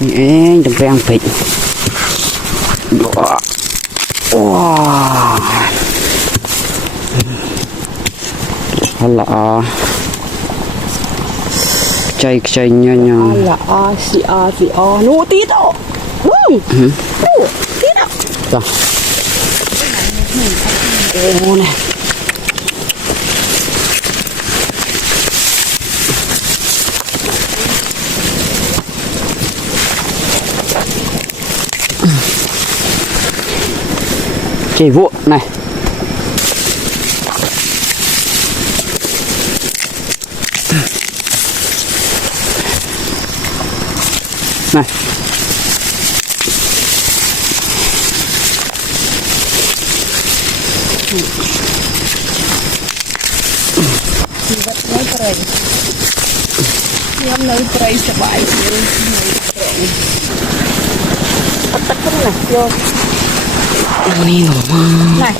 Nè đừng rang phịch. Wow. Là chơi nha là xì nụ tít đó tít đó rồi ô nè chảy vụn này này em nấu tray sờ bài tắt cái này vô này nổ này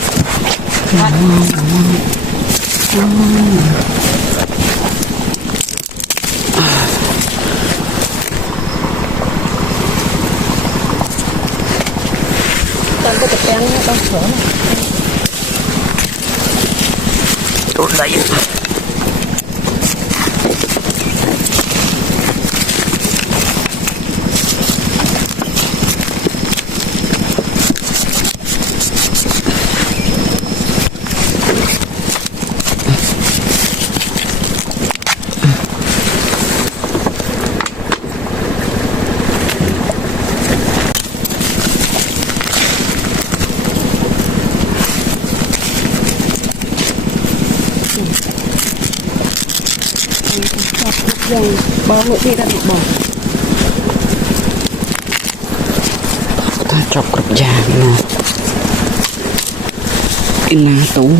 toàn cái tép nó đang sửa này tốt đấy dày bò nội đi ra bị bò ta chọc cặp già nè in là tủ